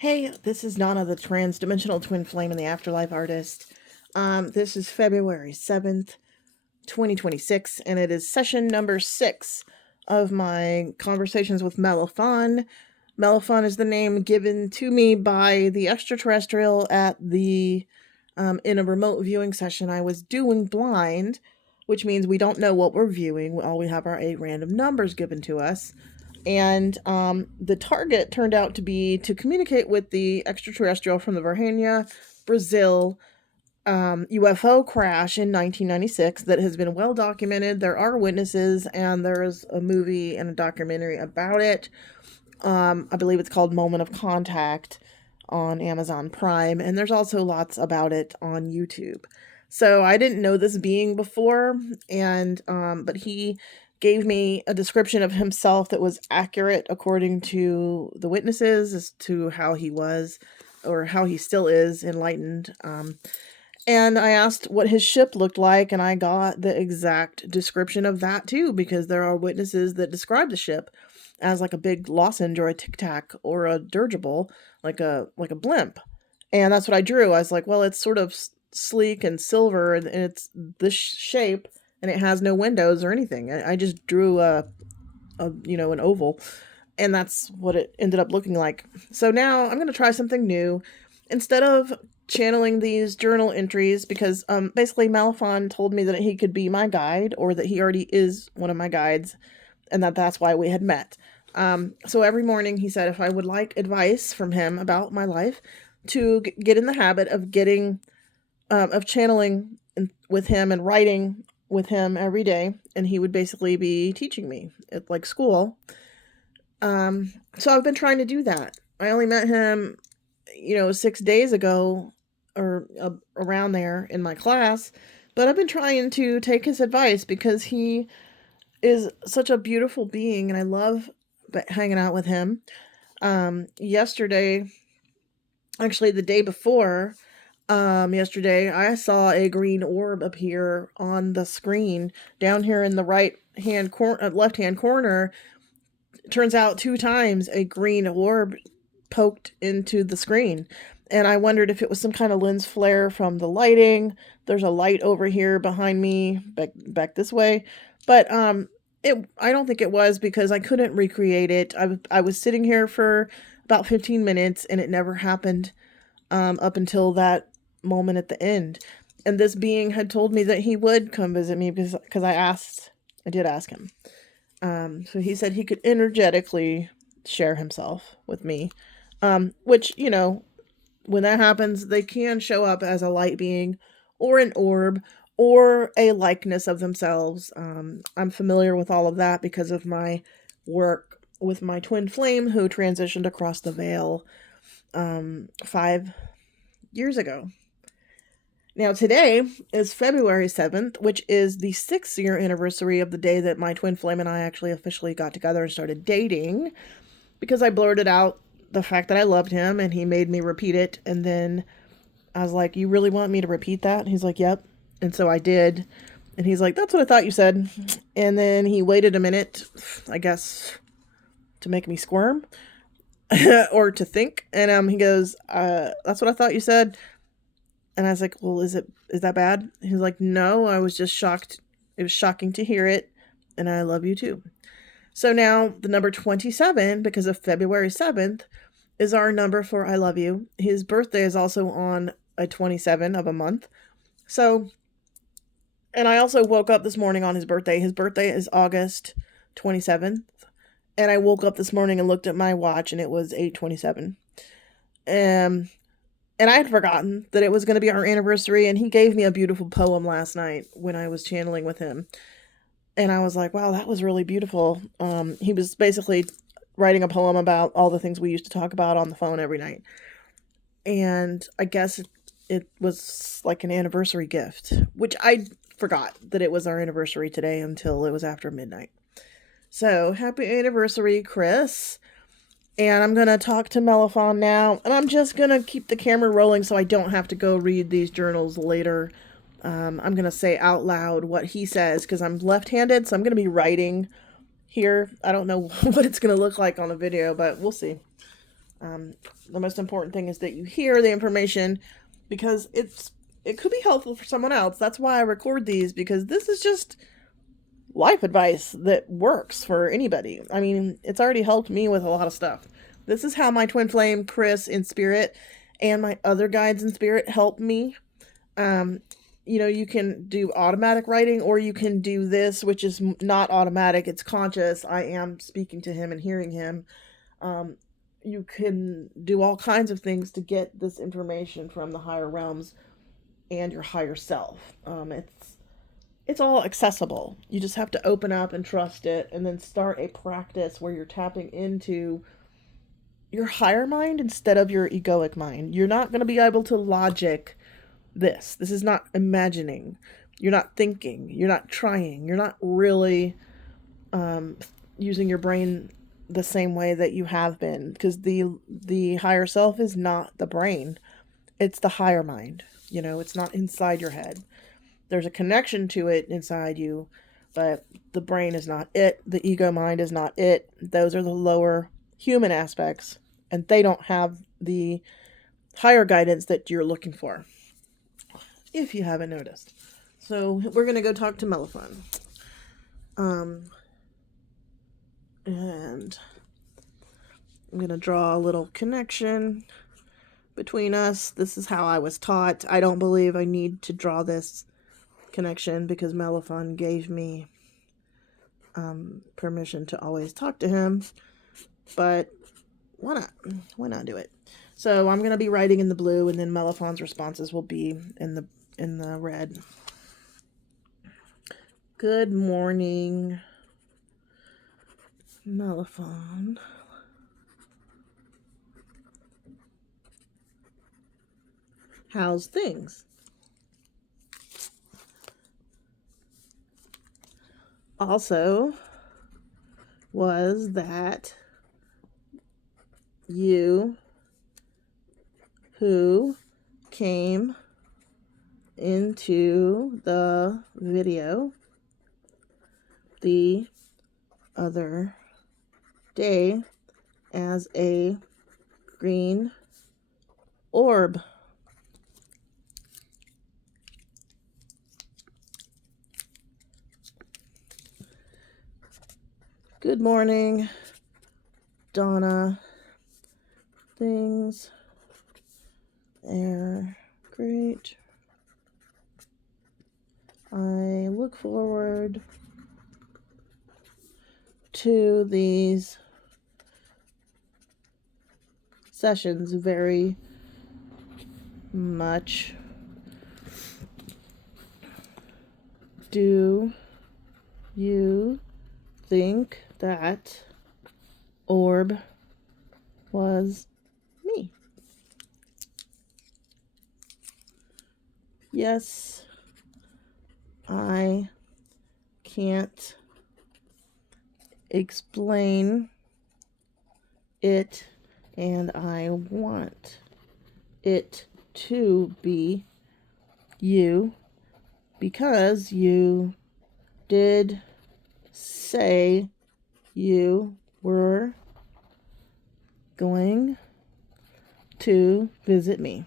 Hey, this is Donna, the Transdimensional Twin Flame and the Afterlife Artist. This is February 7th, 2026, and it is session number 6 of my conversations with Melafon. Melafon is the name given to me by the extraterrestrial at the in a remote viewing session I was doing blind, which means we don't know what we're viewing. All we have are 8 random numbers given to us. And the target turned out to be to communicate with the extraterrestrial from the Virginia, Brazil UFO crash in 1996 that has been well documented. There are witnesses, and there is a movie and a documentary about it. I believe it's called Moment of Contact on Amazon Prime, and there's also lots about it on YouTube. So I didn't know this being before, and but he gave me a description of himself that was accurate according to the witnesses as to how he was or how he still is enlightened. And I asked what his ship looked like, and I got the exact description of that too, because there are witnesses that describe the ship as like a big lozenge or a tic tac or a dirigible, like a blimp. And that's what I drew. I was like, well, it's sort of sleek and silver, and it's this shape, and it has no windows or anything. I just drew an oval, and that's what it ended up looking like. So now I'm going to try something new. Instead of channeling these journal entries, because basically Melafon told me that he could be my guide, or that he already is one of my guides, and that's why we had met. So every morning he said if I would like advice from him about my life, to get in the habit of channeling with him and writing with him every day, and he would basically be teaching me at like school. So I've been trying to do that. I only met him, 6 days ago, or around there in my class, but I've been trying to take his advice because he is such a beautiful being, and I love hanging out with him. Yesterday, actually the day before, yesterday, I saw a green orb appear on the screen down here in the left hand corner. Turns out 2 times a green orb poked into the screen, and I wondered if it was some kind of lens flare from the lighting. There's a light over here behind me, back this way, but I don't think it was, because I couldn't recreate it. I was sitting here for about 15 minutes, and it never happened up until that moment at the end. And this being had told me that he would come visit me, because I did ask him. So he said he could energetically share himself with me, which, when that happens, they can show up as a light being or an orb or a likeness of themselves. I'm familiar with all of that because of my work with my twin flame, who transitioned across the veil 5 years ago. Now, today is February 7th, which is the 6th-year anniversary of the day that my twin flame and I actually officially got together and started dating, because I blurted out the fact that I loved him, and he made me repeat it. And then I was like, you really want me to repeat that? And he's like, yep. And so I did. And he's like, that's what I thought you said. And then he waited a minute, I guess, to make me squirm or to think. And he goes, that's what I thought you said. And I was like, well, is that bad? He's like, no, I was just shocked. It was shocking to hear it. And I love you too. So now the number 27, because of February 7th, is our number for I love you. His birthday is also on a 27 of a month. So, and I also woke up this morning on his birthday. His birthday is August 27th. And I woke up this morning and looked at my watch, and it was 8:27. And I had forgotten that it was going to be our anniversary, and he gave me a beautiful poem last night when I was channeling with him. And I was like, wow, that was really beautiful. He was basically writing a poem about all the things we used to talk about on the phone every night. And I guess it was like an anniversary gift, which I forgot that it was our anniversary today until it was after midnight. So happy anniversary, Chris. And I'm going to talk to Melafon now, and I'm just going to keep the camera rolling so I don't have to go read these journals later. I'm going to say out loud what he says, because I'm left-handed, so I'm going to be writing here. I don't know what it's going to look like on the video, but we'll see. The most important thing is that you hear the information, because it could be helpful for someone else. That's why I record these, because this is just life advice that works for anybody. I mean, it's already helped me with a lot of stuff. This is how my twin flame, Chris, in spirit, and my other guides in spirit help me. You can do automatic writing, or you can do this, which is not automatic. It's conscious. I am speaking to him and hearing him. You can do all kinds of things to get this information from the higher realms and your higher self. It's all accessible. You just have to open up and trust it, and then start a practice where you're tapping into your higher mind instead of your egoic mind. You're not going to be able to logic this. This is not imagining. You're not thinking. You're not trying. You're not really using your brain the same way that you have been, because the higher self is not the brain. It's the higher mind. It's not inside your head. There's a connection to it inside you, but the brain is not it. The ego mind is not it. Those are the lower human aspects, and they don't have the higher guidance that you're looking for, if you haven't noticed. So we're going to go talk to Melafon. And I'm going to draw a little connection between us. This is how I was taught. I don't believe I need to draw this connection, because Melafon gave me permission to always talk to him. But why not? Why not do it? So I'm going to be writing in the blue, and then Melafon's responses will be in the red. Good morning, Melafon. How's things? Also, was that you who came into the video the other day as a green orb? Good morning, Donna. Things are great. I look forward to these sessions very much. Do you think that orb was me? Yes, I can't explain it, and I want it to be you, because you did say you were going to visit me.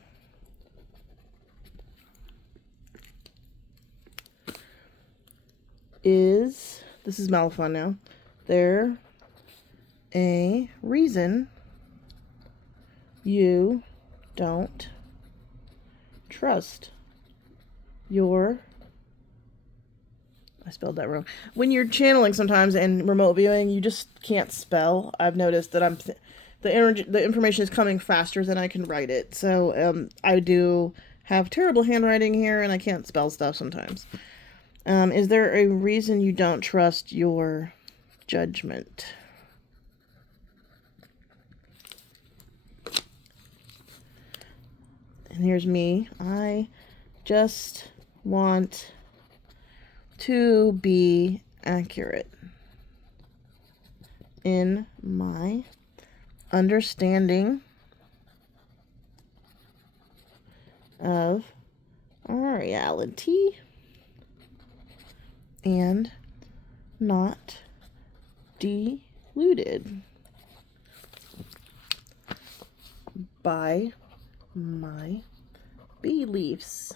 This is Melafon now. There a reason you don't trust your... I spelled that wrong. When you're channeling sometimes and remote viewing, you just can't spell. I've noticed that the information is coming faster than I can write it. So I do have terrible handwriting here, and I can't spell stuff sometimes. Is there a reason you don't trust your judgment? And here's me. I just want to be accurate in my understanding of our reality and not deluded. by my beliefs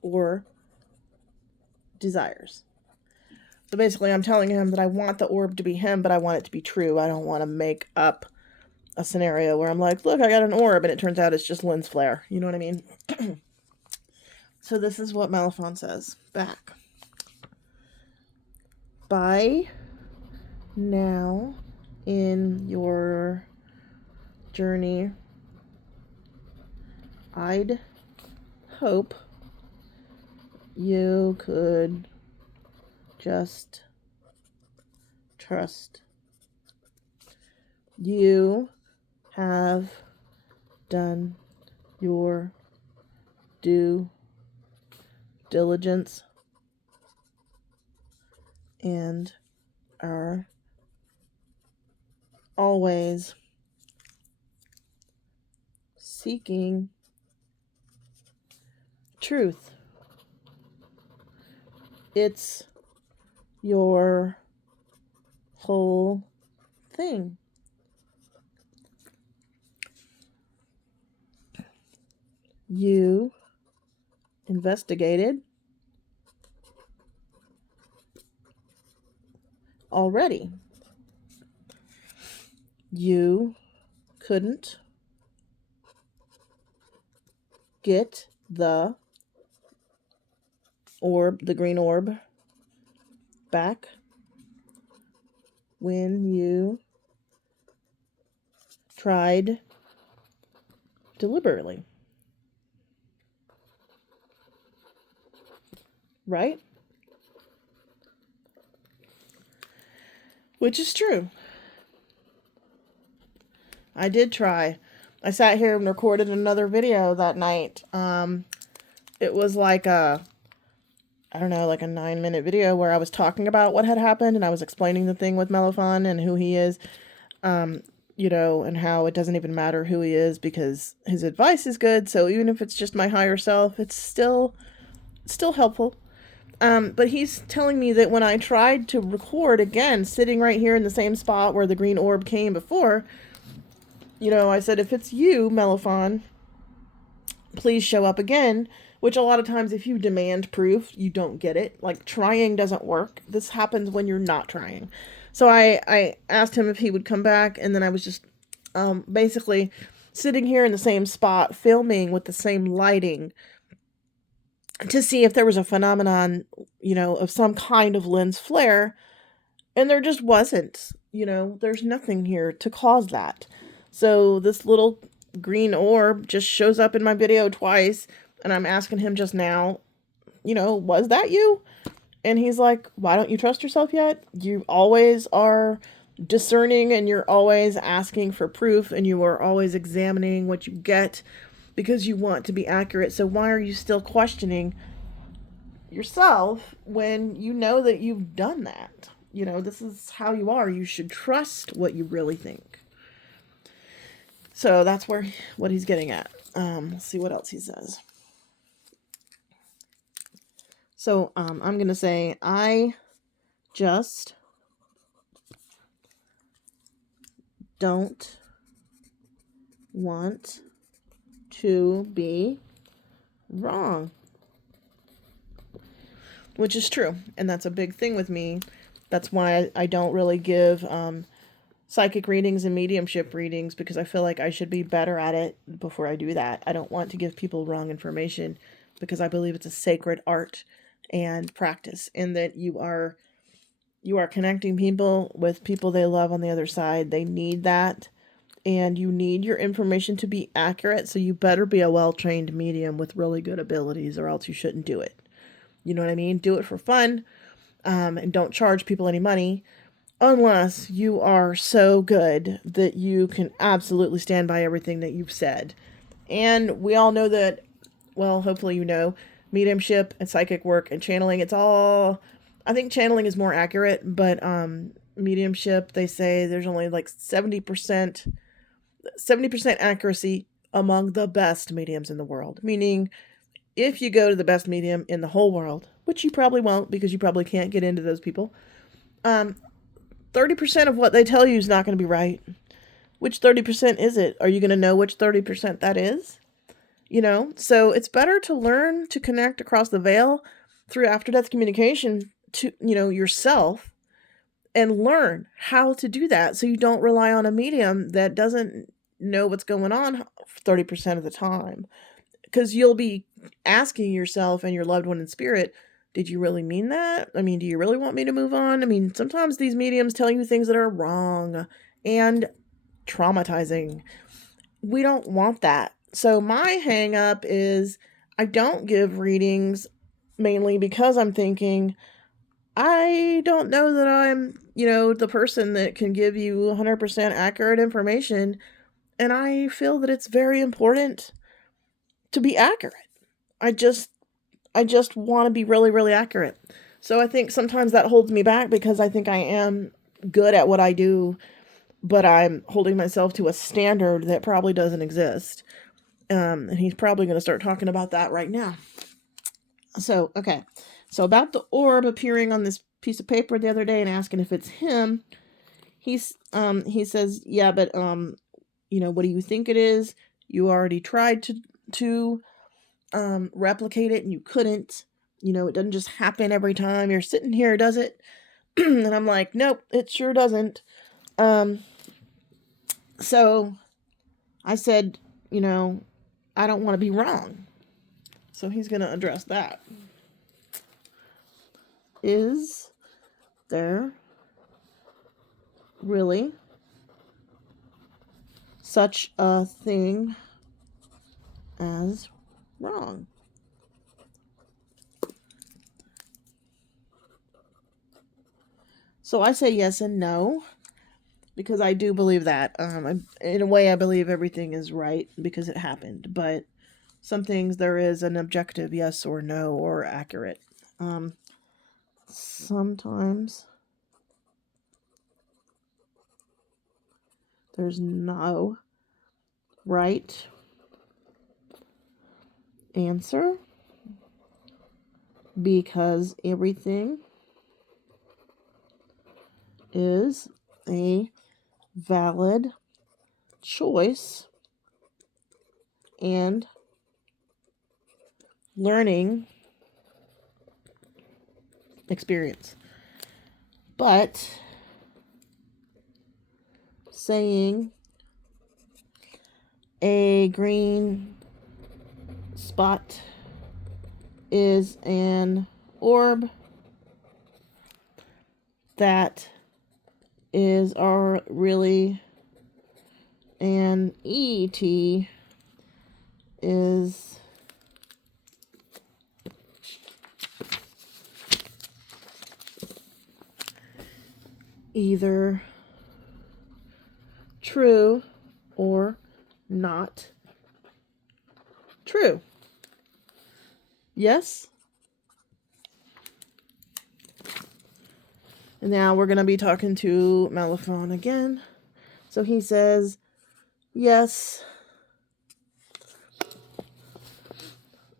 or desires. So basically, I'm telling him that I want the orb to be him, but I want it to be true. I don't want to make up a scenario where I'm like, look, I got an orb, and it turns out it's just lens flare. You know what I mean? So this is what Melafon says back. By now in your journey, I'd hope you could just trust. You have done your due diligence and are always seeking truth. It's your whole thing. You investigated already. You couldn't get the orb, the green orb, back when you tried deliberately. Right? Which is true. I did try. I sat here and recorded another video that night. It was like a 9-minute video where I was talking about what had happened and I was explaining the thing with Melafon and who he is, and how it doesn't even matter who he is because his advice is good. So even if it's just my higher self, it's still helpful. But he's telling me that when I tried to record again, sitting right here in the same spot where the green orb came before, I said, if it's you, Melafon, please show up again, which a lot of times if you demand proof, you don't get it. Like, trying doesn't work. This happens when you're not trying. So I asked him if he would come back, and then I was just basically sitting here in the same spot, filming with the same lighting, to see if there was a phenomenon, of some kind of lens flare, and there just wasn't. There's nothing here to cause that. So this little green orb just shows up in my video twice, and I'm asking him just now, was that you? And he's like, why don't you trust yourself yet? You always are discerning, and you're always asking for proof, and you are always examining what you get because you want to be accurate. So why are you still questioning yourself when you know that you've done that? This is how you are. You should trust what you really think. So that's what he's getting at. Let's see what else he says. So I'm going to say, I just don't want to be wrong. Which is true. And that's a big thing with me. That's why I don't really give psychic readings and mediumship readings, because I feel like I should be better at it before I do that. I don't want to give people wrong information because I believe it's a sacred art and practice, and that you are connecting people with people they love on the other side. They need that, and you need your information to be accurate, so you better be a well-trained medium with really good abilities, or else you shouldn't do it. You know what I mean? Do it for fun, and don't charge people any money, unless you are so good that you can absolutely stand by everything that you've said. And we all know that, well, hopefully mediumship and psychic work and channeling, it's all, I think channeling is more accurate, but mediumship, they say there's only like 70% accuracy among the best mediums in the world. Meaning, if you go to the best medium in the whole world, which you probably won't because you probably can't get into those people, 30% of what they tell you is not going to be right. which 30% is it? Are you going to know which 30% that is? So it's better to learn to connect across the veil through after-death communication to, yourself, and learn how to do that so you don't rely on a medium that doesn't know what's going on 30% of the time. Because you'll be asking yourself and your loved one in spirit, did you really mean that? I mean, do you really want me to move on? I mean, sometimes these mediums tell you things that are wrong and traumatizing. We don't want that. So my hang up is I don't give readings mainly because I'm thinking, I don't know that I'm, the person that can give you 100% accurate information. And I feel that it's very important to be accurate. I just want to be really, really accurate. So I think sometimes that holds me back because I think I am good at what I do, but I'm holding myself to a standard that probably doesn't exist. And he's probably going to start talking about that right now. So, okay. So about the orb appearing on this piece of paper the other day and asking if it's him, he says, yeah, but, what do you think it is? You already tried to replicate it and you couldn't. It doesn't just happen every time you're sitting here, does it? And I'm like, nope, it sure doesn't. So I said, I don't want to be wrong. So he's going to address that. Is there really such a thing as wrong? So I say yes and no, because I do believe that. In a way, I believe everything is right because it happened. But some things there is an objective yes or no or accurate. Sometimes there's no right answer because everything is a valid choice and learning experience. But saying a green spot is an orb that is really an ET is either true or not true. Yes? And now we're going to be talking to Melafon again. So he says, yes,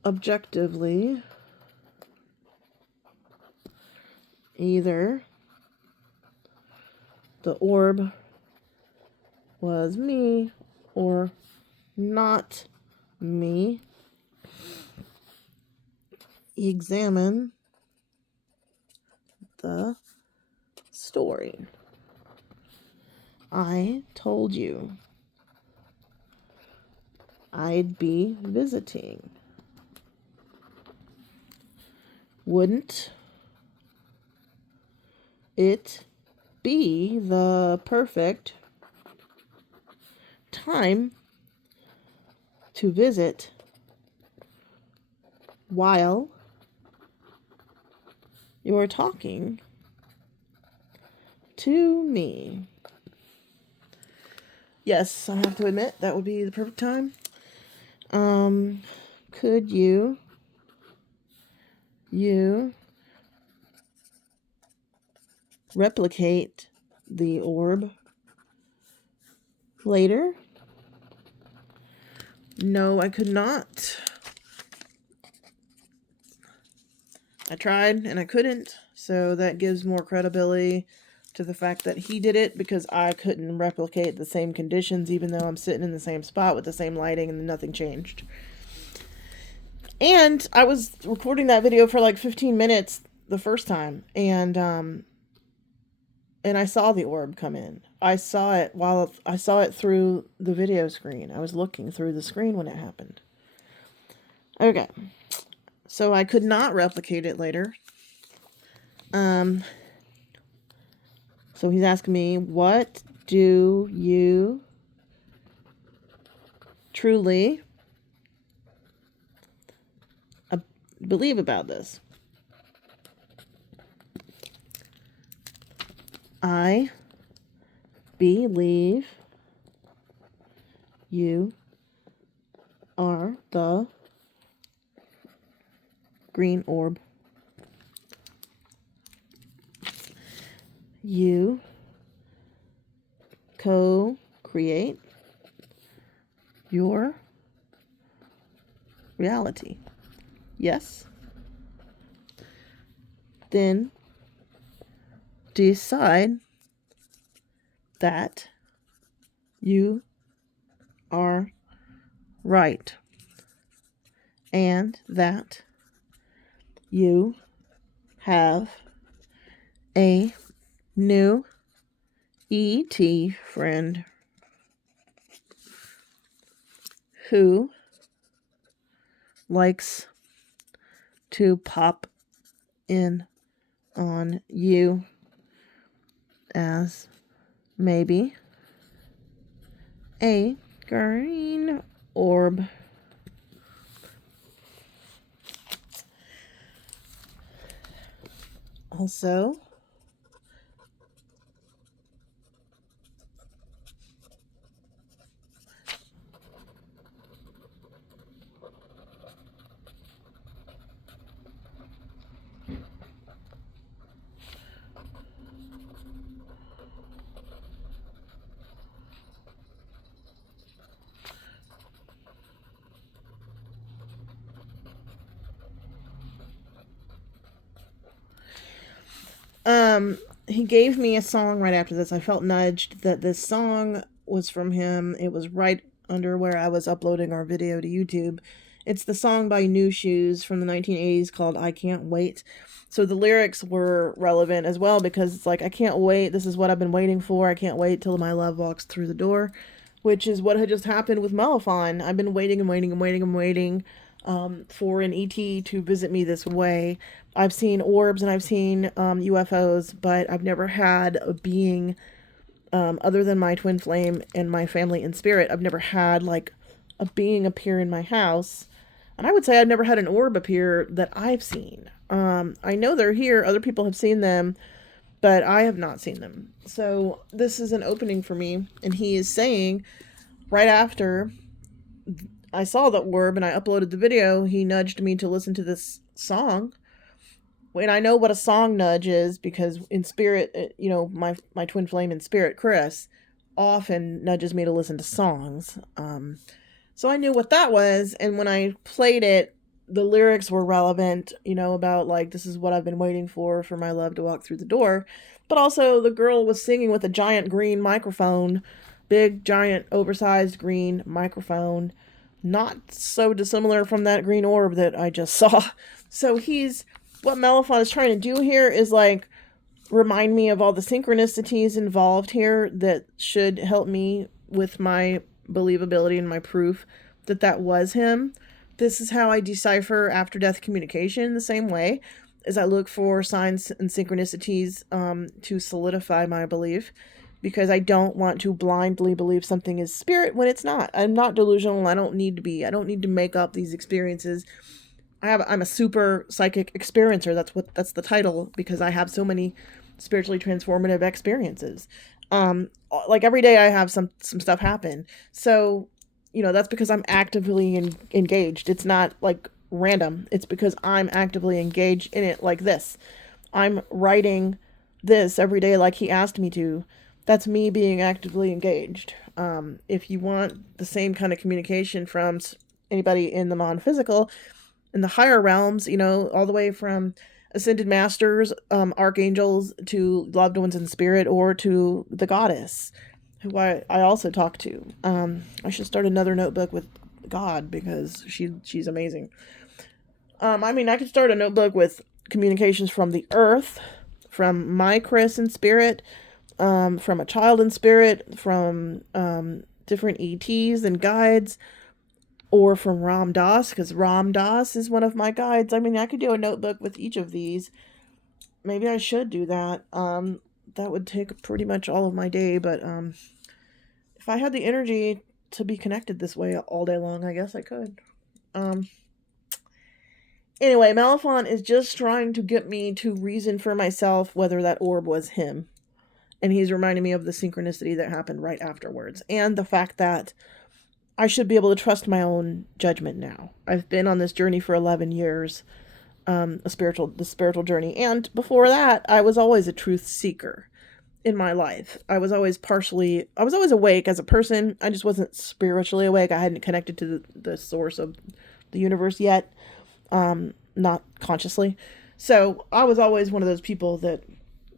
objectively, either the orb was me or not me. Examine the story. I told you I'd be visiting. Wouldn't it be the perfect time to visit while you're talking to me? Yes, I have to admit that would be the perfect time. Could you replicate the orb later? No, I could not. I tried and I couldn't, so that gives more credibility to the fact that he did it because I couldn't replicate the same conditions, even though I'm sitting in the same spot with the same lighting and nothing changed. And I was recording that video for like 15 minutes the first time, and I saw the orb come in. I saw it through the video screen. I was looking through the screen when it happened. Okay. So I could not replicate it later. So he's asking me, what do you truly believe about this? I believe you are the green orb. You co-create your reality. Yes? Then decide that you are right and that you have a new ET friend who likes to pop in on you as maybe a green orb. Also, he gave me a song right after this. I felt nudged that this song was from him. It was right under where I was uploading our video to YouTube. It's the song by New Shoes from the 1980s called I Can't Wait. So the lyrics were relevant as well because it's like, I can't wait. This is what I've been waiting for. I can't wait till my love walks through the door, which is what had just happened with Melafon. I've been waiting and waiting and waiting and waiting for an ET to visit me this way. I've seen orbs and I've seen UFOs, but I've never had a being other than my twin flame and my family in spirit. I've never had like a being appear in my house. And I would say I've never had an orb appear that I've seen. I know they're here. Other people have seen them, but I have not seen them. So this is an opening for me. And he is saying right after I saw the orb and I uploaded the video, he nudged me to listen to this song. And I know what a song nudge is because in spirit, you know, my twin flame in spirit, Chris, often nudges me to listen to songs. So I knew what that was. And when I played it, the lyrics were relevant, you know, about like, this is what I've been waiting for my love to walk through the door. But also the girl was singing with a giant green microphone, big, giant, oversized green microphone. Not so dissimilar from that green orb that I just saw. So what Melafon is trying to do here is like remind me of all the synchronicities involved here that should help me with my believability and my proof that that was him. This is how I decipher after death communication the same way as I look for signs and synchronicities to solidify my belief, because I don't want to blindly believe something is spirit when it's not. I'm not delusional. I don't need to be. I don't need to make up these experiences. I'm a super psychic experiencer. That's the title, because I have so many spiritually transformative experiences. Like every day I have some stuff happen. So, you know, that's because I'm actively engaged. It's not like random. It's because I'm actively engaged in it like this. I'm writing this every day like he asked me to. That's me being actively engaged. If you want the same kind of communication from anybody in the non-physical, in the higher realms, you know, all the way from ascended masters, archangels, to loved ones in spirit, or to the goddess, who I also talk to. I should start another notebook with God, because she's amazing. I mean, I could start a notebook with communications from the earth, from my Chris in spirit, from a child in spirit, from different ETs and guides, or from Ram Dass, because Ram Dass is one of my guides. I mean, I could do a notebook with each of these. Maybe I should do that. That would take pretty much all of my day, but if I had the energy to be connected this way all day long, I guess I could. Anyway, Melafon is just trying to get me to reason for myself whether that orb was him. And he's reminding me of the synchronicity that happened right afterwards, and the fact that I should be able to trust my own judgment now. I've been on this journey for 11 years, the spiritual journey. And before that, I was always a truth seeker in my life. I was always awake as a person. I just wasn't spiritually awake. I hadn't connected to the source of the universe yet, not consciously. So I was always one of those people that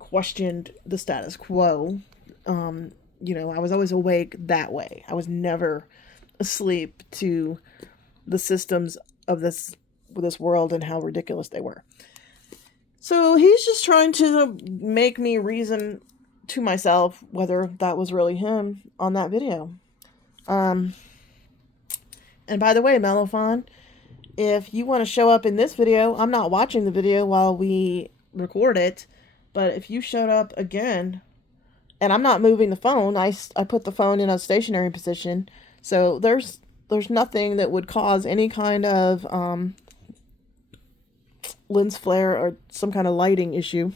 questioned the status quo. I was always awake that way. I was never asleep to the systems of this world and how ridiculous they were. So he's just trying to make me reason to myself whether that was really him on that video. And by the way, Melafon, if you want to show up in this video, I'm not watching the video while we record it, but if you showed up again, and I'm not moving the phone, I put the phone in a stationary position, so there's nothing that would cause any kind of lens flare or some kind of lighting issue.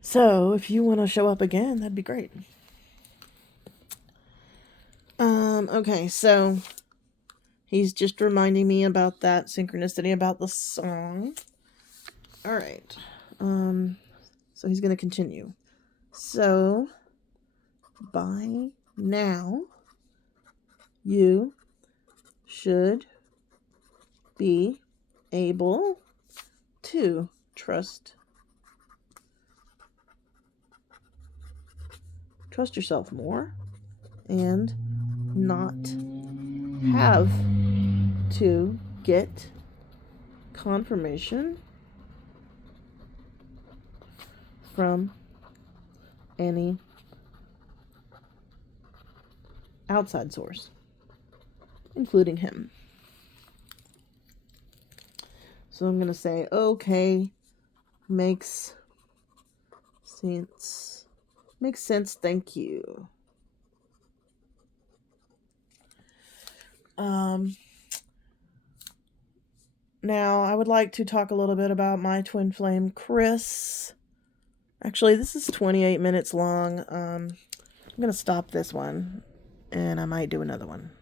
So if you want to show up again, that'd be great. Okay, so he's just reminding me about that synchronicity about the song. All right. So he's going to continue. So by now, you should be able to trust yourself more and not have to get confirmation from any outside source, including him. So I'm going to say, okay, makes sense. Makes sense, thank you. Now, I would like to talk a little bit about my twin flame, Chris. Actually, this is 28 minutes long. I'm going to stop this one, and I might do another one.